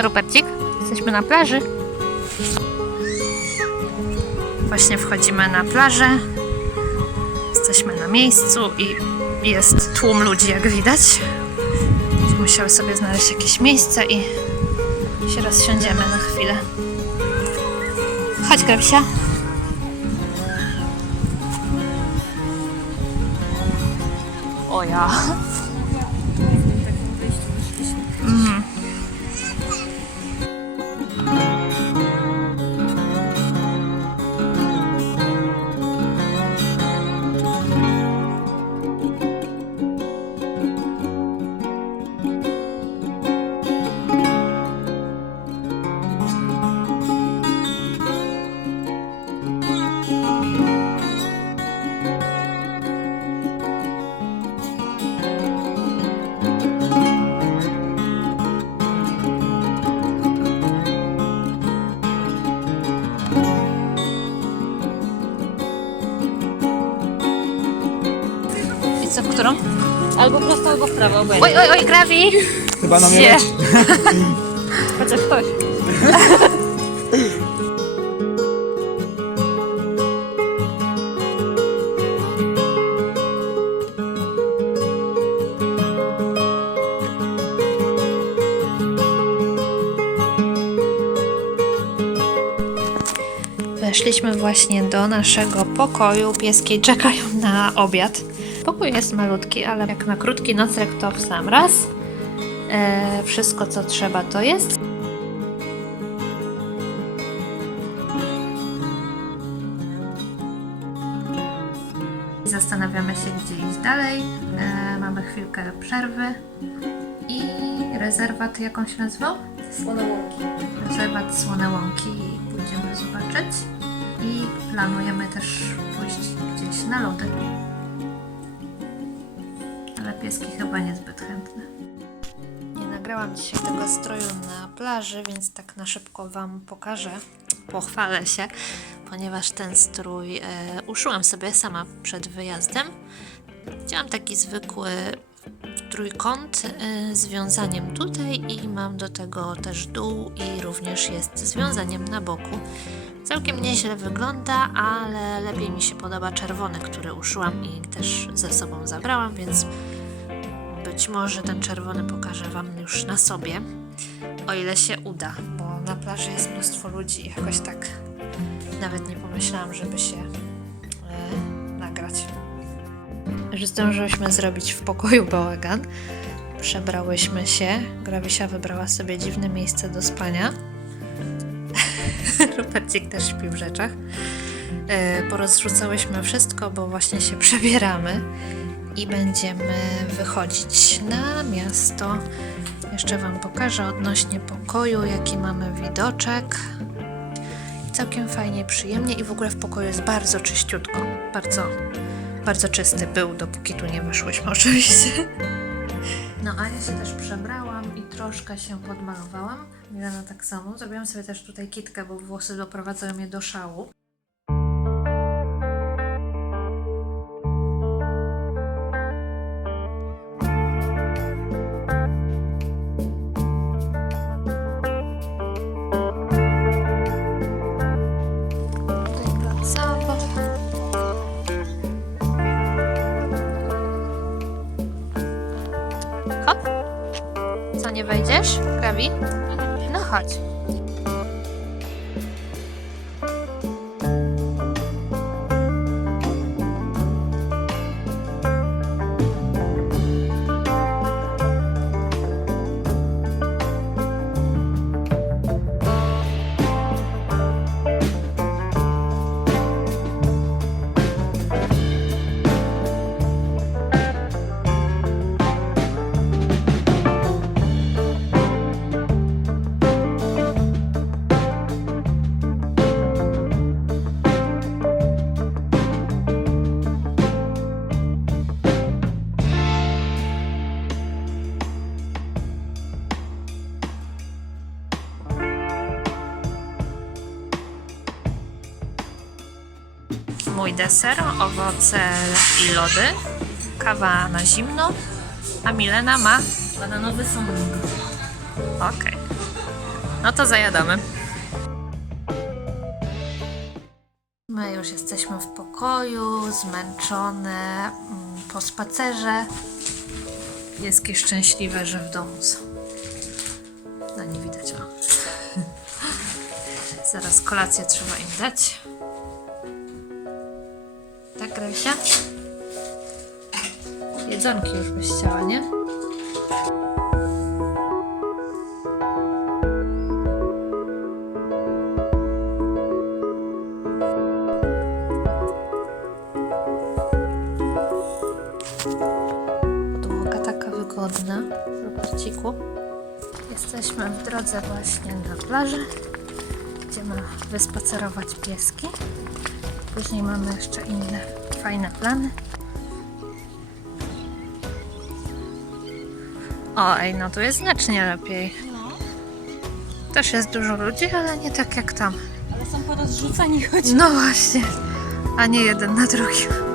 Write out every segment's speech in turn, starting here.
Co, Rupercik? Jesteśmy na plaży. Właśnie wchodzimy na plażę. Jesteśmy na miejscu i jest tłum ludzi, jak widać. Musiały sobie znaleźć jakieś miejsce i się rozsiądziemy na chwilę. Chodź, Grabsia. O ja. Albo prosto, albo w prawo, obojętnie. Oj, oj, oj, Gravi! Chyba na mnie Gdzie? leci. Chociaż ktoś. Weszliśmy właśnie do naszego pokoju. Pieski czekają na obiad. Pokój jest malutki, ale jak na krótki nocleg to w sam raz. E, wszystko co trzeba to jest. Zastanawiamy się, gdzie iść dalej. E, mamy chwilkę przerwy i rezerwat, jak on się nazywał? Słonołąki. rezerwat Słone Łąki pójdziemy zobaczyć i planujemy też pójść gdzieś na lody. Ale pieski chyba niezbyt chętne. Nie nagrałam dzisiaj tego stroju na plaży, więc tak na szybko Wam pokażę. Pochwalę się, ponieważ ten strój e, uszyłam sobie sama przed wyjazdem. Chciałam taki zwykły trójkąt y, z wiązaniem tutaj i mam do tego też dół i również jest z wiązaniem na boku. Całkiem nieźle wygląda, ale lepiej mi się podoba czerwony, który uszyłam i też ze sobą zabrałam, więc być może ten czerwony pokażę Wam już na sobie, o ile się uda, bo na plaży jest mnóstwo ludzi i jakoś tak nawet nie pomyślałam, żeby się y, nagrać że zdążyłyśmy zrobić w pokoju bałagan. Przebrałyśmy się. Grawisia wybrała sobie dziwne miejsce do spania. Rupercik też śpi w rzeczach. E, Porozrzucałyśmy wszystko, bo właśnie się przebieramy i będziemy wychodzić na miasto. Jeszcze Wam pokażę odnośnie pokoju, jaki mamy widoczek. Całkiem fajnie, przyjemnie i w ogóle w pokoju jest bardzo czyściutko. Bardzo bardzo czysty był, dopóki tu nie weszłyśmy oczywiście. No a ja się też przebrałam i troszkę się podmalowałam. Milena tak samo. Zrobiłam sobie też tutaj kitkę, bo włosy doprowadzają mnie do szału. Nie wejdziesz, Krawi? No chodź. Mój deser, owoce i lody, kawa na zimno, a Milena ma Bananowy somnik. Okej. No to zajadamy. My już jesteśmy w pokoju, zmęczone mm, po spacerze. Pieski szczęśliwe, że w domu są. No nie widać, o. Zaraz kolację trzeba im dać. Gresia? Jedzonki już byś chciała, nie? Podłoga taka wygodna. Roberciku. Jesteśmy w drodze właśnie na plażę. Idziemy wyspacerować pieski. Później mamy jeszcze inne fajne plany. O, ej, no tu jest znacznie lepiej. Też jest dużo ludzi, ale nie tak jak tam. Ale są porozrzucani choć. No właśnie, a nie jeden na drugim.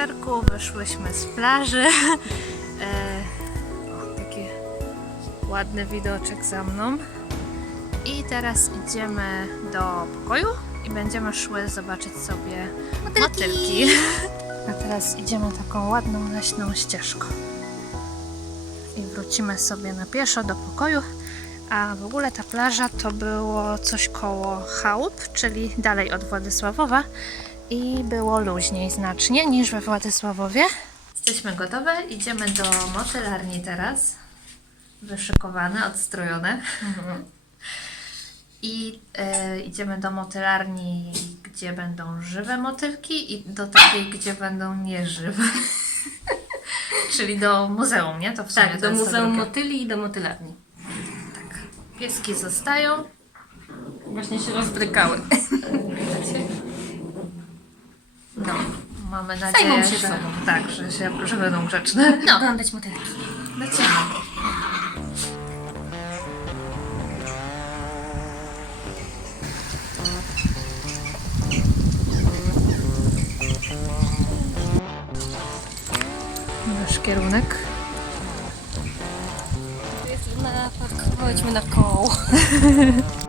Spacerku wyszłyśmy z plaży. E, o, taki ładny widoczek za mną. I teraz idziemy do pokoju i będziemy szły zobaczyć sobie motylki. A teraz idziemy taką ładną leśną ścieżką. I wrócimy sobie na pieszo do pokoju. A w ogóle ta plaża to było coś koło chałup, czyli dalej od Władysławowa. I było luźniej znacznie niż we Władysławowie. Jesteśmy gotowe, idziemy do motylarni teraz. Wyszykowane, odstrojone. I e, idziemy do motylarni, gdzie będą żywe motylki i do takiej, gdzie będą nieżywe. Czyli do muzeum, nie? To w sumie Tak, to do jest to Muzeum drugie. Motyli i do Motylarni. Pieski zostają. Właśnie się rozbrykały. No, mamy Zajmą nadzieję, się że, sobą. tak, że, się, że będą grzeczne. No, będą dać motylki. Lecimy. Nasz kierunek. Jest na park. Chodźmy na koło.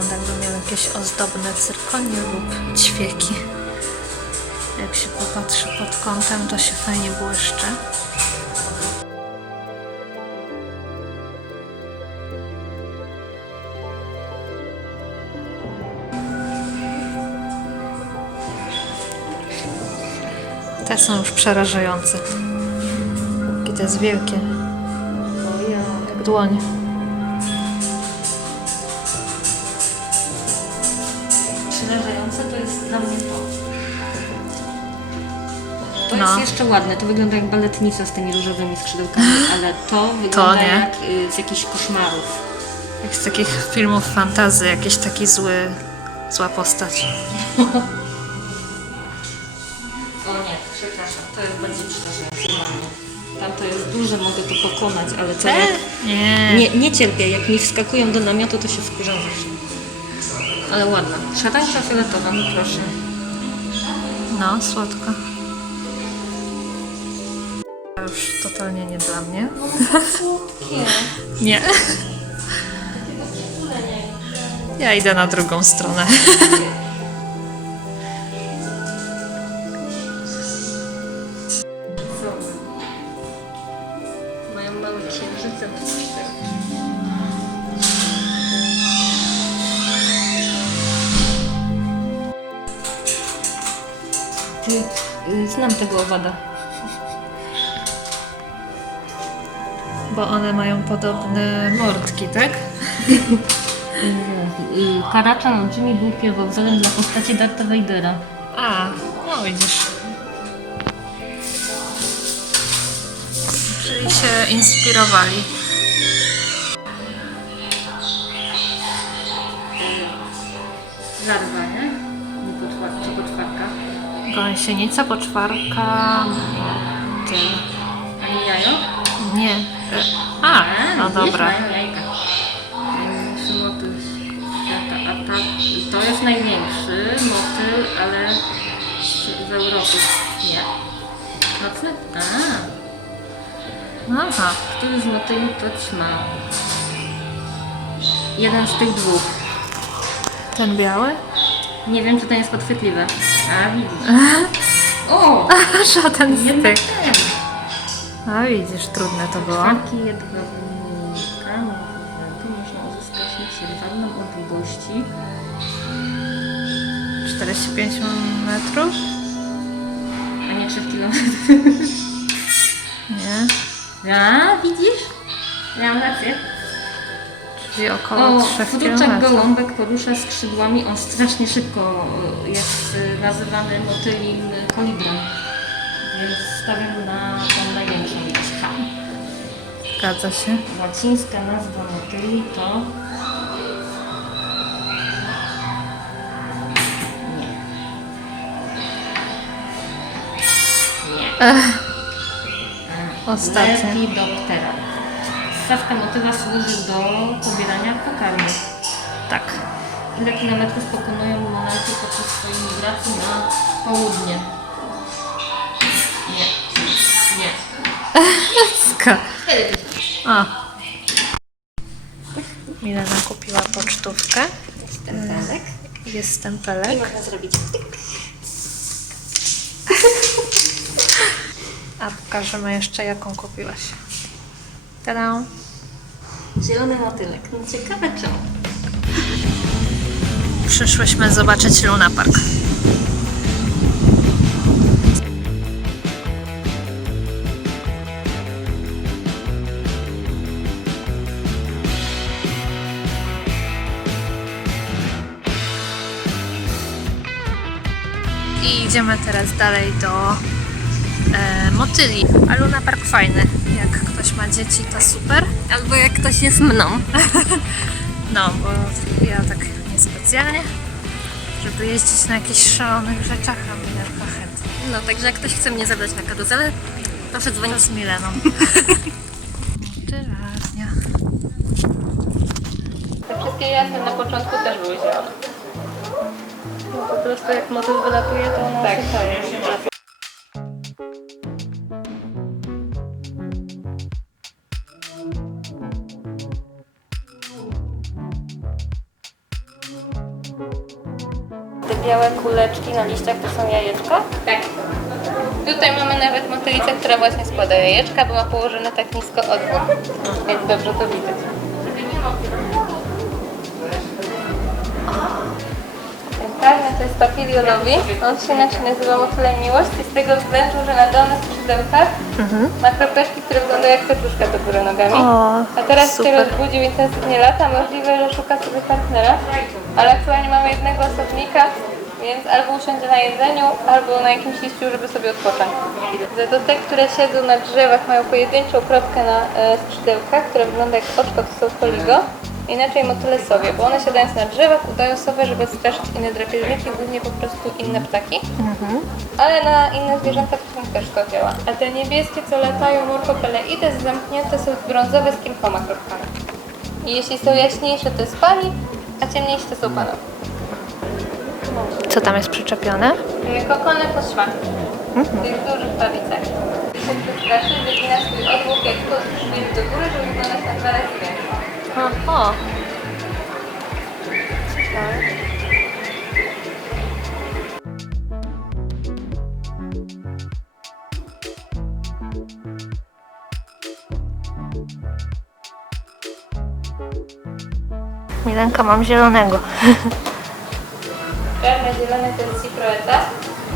wygląda jakby miał jakieś ozdobne cyrkonie lub ćwieki. Jak się popatrzy pod kątem, to się fajnie błyszczy. Te są już przerażające. Jakie to jest wielkie. Jak dłoń. Przerażające to jest dla mnie to. To No. jest jeszcze ładne, to wygląda jak baletnica z tymi różowymi skrzydełkami, ale to wygląda nie. jak y, z jakichś koszmarów. Jak z takich filmów fantazy, jakiś taki zły, zła postać. O nie, przepraszam, to jest bardziej przerażające dla mnie. Tam to jest duże, mogę to pokonać, ale to jak... Nie. Nie, nie cierpię, jak mi wskakują do namiotu, to się wkurzam zawsze. Ale ładna. Szatańcza fioletowa, no proszę. No, słodko. Już totalnie nie dla mnie. Nie. Ja idę na drugą stronę. podobne mordki, tak? Y, Karacza Jimmy był pierwowzorem dla postaci Dartha Vadera. A, no widzisz. Czyli się inspirowali. Larwa, nie? Nie poczwarka, czy poczwarka. Gąsienica, poczwarka, motyl. A nie jajo? Nie. A, no dobra. Mają jajka. Największy motyl świata. A ta, to jest największy motyl, ale z, z Europy. Nie. Nocny? A, Aha. który z motyli to ćma? Jeden z tych dwóch. Ten biały? Nie wiem, czy to jest podchwytliwe. A, widzisz. O! Żaden z tych. A widzisz, trudne to było. Szlaki jedwabnika tu można uzyskać nieprzerwaną odległości 45 metrów? a nie 3 km. Nie. A, widzisz? Miałam rację. Czyli około O, 3 fuduczek km. gołąbek porusza skrzydłami. On strasznie szybko jest nazywany motylim kolibrem. Więc stawiam na Zgadza się. Łacińska nazwa motyli to... Nie. Nie. Ostatnie. Lepidoptera. Stawka motyla służy do pobierania pokarmu. Tak. Ile kilometrów pokonują monety podczas swojej migracji na południe? Nie. Nie. Ska. A. Milena kupiła pocztówkę. Stempelek. Jest stempelek. Można zrobić A pokażemy jeszcze jaką kupiłaś. Tada! zielony motylek. No ciekawe czemu. Przyszłyśmy zobaczyć Luna Park. Idziemy teraz dalej do e, motyli. A Luna Park fajny. Jak ktoś ma dzieci, to super. Albo jak ktoś jest mną. No, bo ja tak niespecjalnie, żeby jeździć na jakichś szalonych rzeczach, a Milenka chętnie. No, także jak ktoś chce mnie zabrać na karuzelę, proszę dzwonić. To z Mileną. Tylarnia. Te wszystkie jasne na początku też były zielone. Po prostu jak motyl wylatuje, to ona tak, to jest. Te białe kuleczki na liściach to są jajeczka? Tak. Tutaj mamy nawet motylicę, która właśnie składa jajeczka, bo ma położone tak nisko odwód. Więc dobrze to widać. To jest papilion lobi. On się inaczej nazywa motylem miłości z tego względu, że na dolnych skrzydełkach ma kropeczki, które wyglądają jak serduszka do góry nogami. A teraz się super. rozbudził, intensywnie lata, możliwe, że szuka sobie partnera. Ale aktualnie mamy jednego osobnika Więc albo usiądzie na jedzeniu, albo na jakimś liściu, żeby sobie odpocząć. Za to te, które siedzą na drzewach, mają pojedynczą kropkę na e, skrzydełkach, która wygląda jak oczko, to są koligo. Inaczej motyle sowie, bo one siadając na drzewach udają sobie, żeby straszyć inne drapieżniki, głównie po prostu inne ptaki. Ale na inne zwierzęta też to działa. A te niebieskie, co latają, morfopeleidy zamknięte są brązowe z kilkoma kropkami. I jeśli są jaśniejsze, to jest pani, a ciemniejsze to są panowie. Co tam jest przyczepione? Kokony po szwach. W tych dużych pawicach. I się przestraszy, wygina swój odłóg jak do góry, żeby wyglądać na dwa razy Oho. Milenka, mam zielonego. Czarne, zielone to jest ciproeta.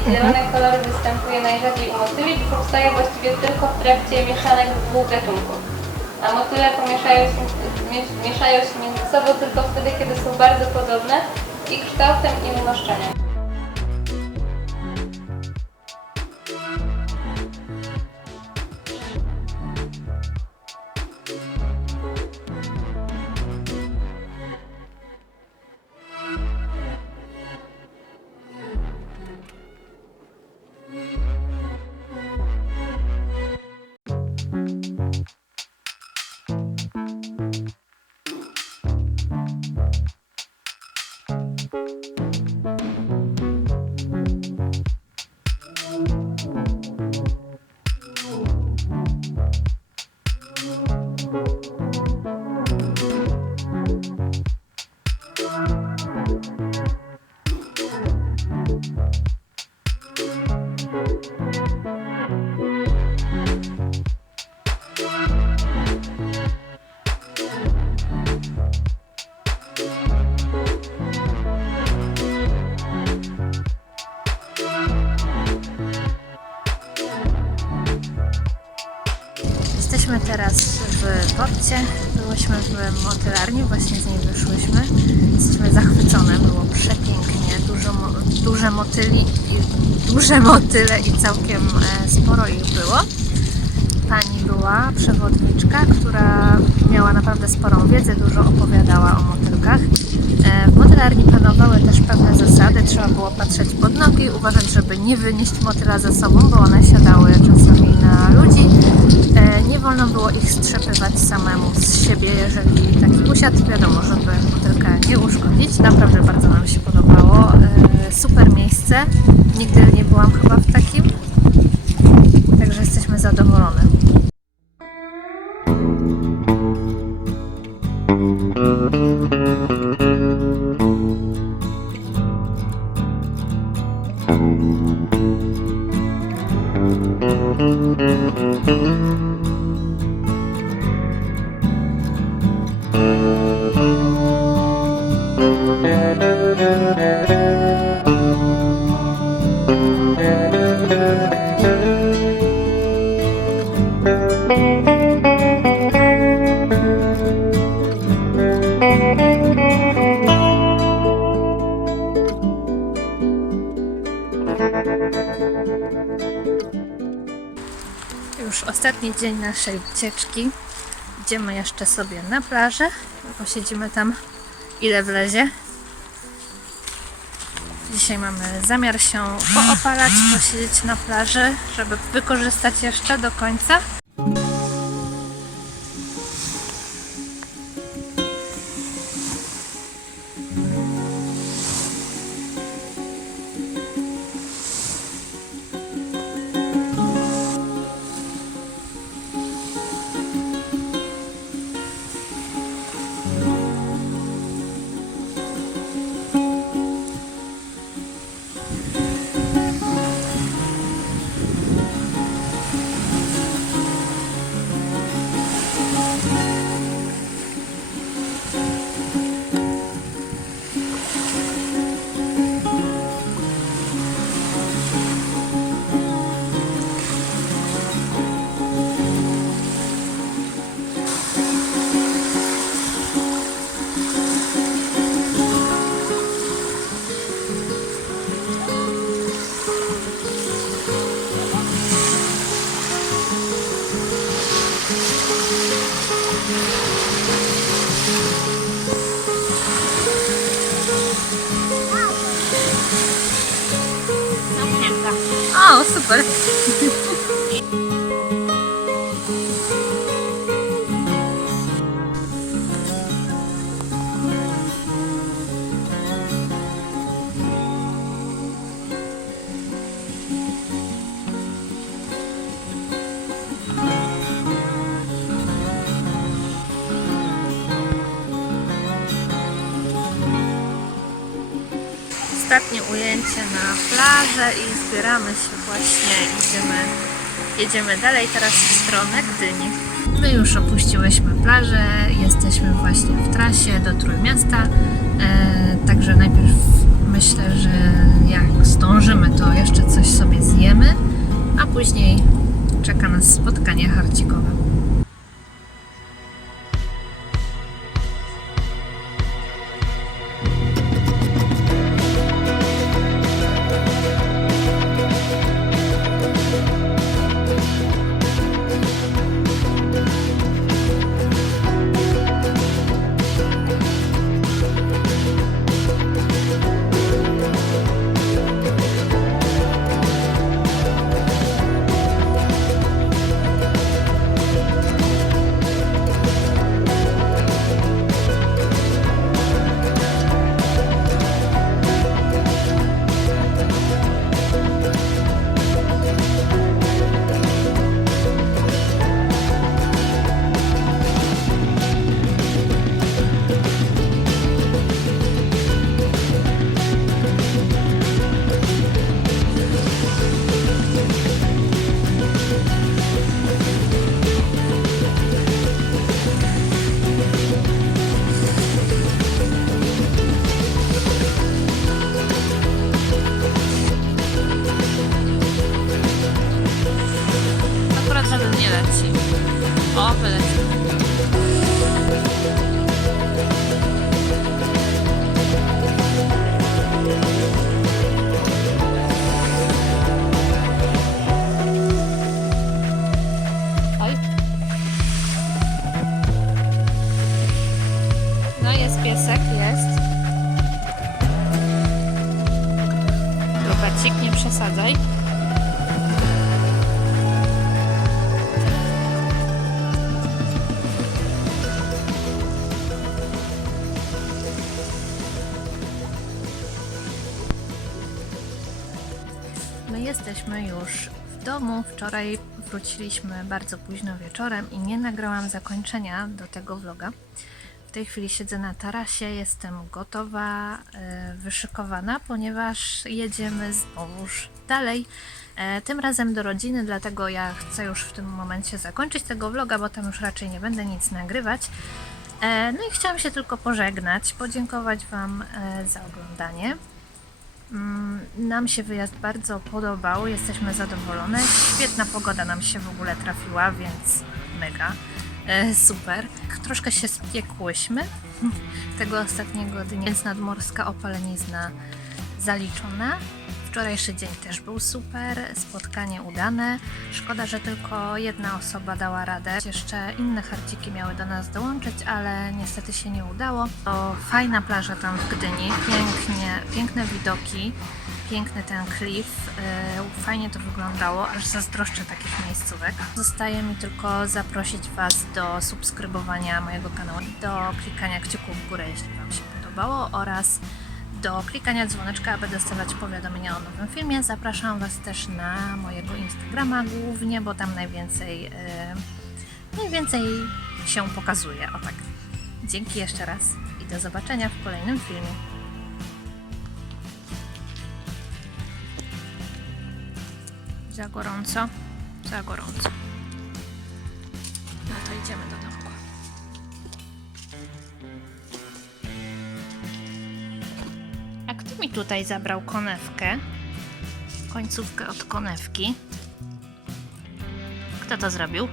I zielony kolor występuje najrzadziej u motyli, bo powstaje właściwie tylko w trakcie mieszanek dwóch gatunków. A motyle pomieszają się, mieszają się między sobą tylko wtedy, kiedy są bardzo podobne i kształtem i unoszczeniem. Porcie. Byłyśmy w motylarni, właśnie z niej wyszłyśmy. Jesteśmy zachwycone, było przepięknie. Dużo, duże motyli, duże motyle i całkiem e, sporo ich było. Pani była przewodniczka, która miała naprawdę sporą wiedzę, dużo opowiadała o motylkach. E, W motylarni panowały też pewne zasady, trzeba było patrzeć pod nogi, uważać, żeby nie wynieść motyla za sobą, bo one siadały czasami ludzi. E, Nie wolno było ich strzepywać samemu z siebie, jeżeli taki usiadł, wiadomo, żeby motylka nie uszkodzić. Naprawdę bardzo nam się podobało. E, Super miejsce. Nigdy nie byłam chyba w takim. Także jesteśmy zadowolone. Już ostatni dzień naszej wycieczki. Idziemy jeszcze sobie na plażę. Posiedzimy tam ile wlezie. Dzisiaj mamy zamiar się poopalać, posiedzieć na plaży, żeby wykorzystać jeszcze do końca. Ostatnie ujęcie na plażę i zbieramy się właśnie, idziemy, jedziemy dalej teraz w stronę Gdyni. My już opuściłyśmy plażę, jesteśmy właśnie w trasie do Trójmiasta, e, także najpierw myślę, że jak zdążymy, to jeszcze coś sobie zjemy, a później czeka nas spotkanie harcikowe. Jesteśmy już w domu. Wczoraj wróciliśmy bardzo późno wieczorem i nie nagrałam zakończenia do tego vloga. W tej chwili siedzę na tarasie, jestem gotowa, e, wyszykowana, ponieważ jedziemy znowuż dalej. E, Tym razem do rodziny, dlatego ja chcę już w tym momencie zakończyć tego vloga, bo tam już raczej nie będę nic nagrywać. E, No i chciałam się tylko pożegnać, podziękować Wam za oglądanie. Mm, Nam się wyjazd bardzo podobał, jesteśmy zadowolone. Świetna pogoda nam się w ogóle trafiła, więc mega. E, super. Troszkę się spiekłyśmy tego ostatniego dnia, więc nadmorska opalenizna zaliczona. Wczorajszy dzień też był super, spotkanie udane. Szkoda, że tylko jedna osoba dała radę. Jeszcze inne harciki miały do nas dołączyć, ale niestety się nie udało. To fajna plaża tam w Gdyni, pięknie, piękne widoki, piękny ten klif. Yy, Fajnie to wyglądało, aż zazdroszczę takich miejscówek. Zostaje mi tylko zaprosić Was do subskrybowania mojego kanału, do klikania kciuków w górę, jeśli Wam się podobało oraz do klikania dzwoneczka, aby dostawać powiadomienia o nowym filmie. Zapraszam Was też na mojego Instagrama głównie, bo tam najwięcej, yy, najwięcej się pokazuje. O tak. Dzięki jeszcze raz i do zobaczenia w kolejnym filmie. Za gorąco, za gorąco. No to idziemy do domku. Mi tutaj zabrał konewkę? Końcówkę od konewki. Kto to zrobił?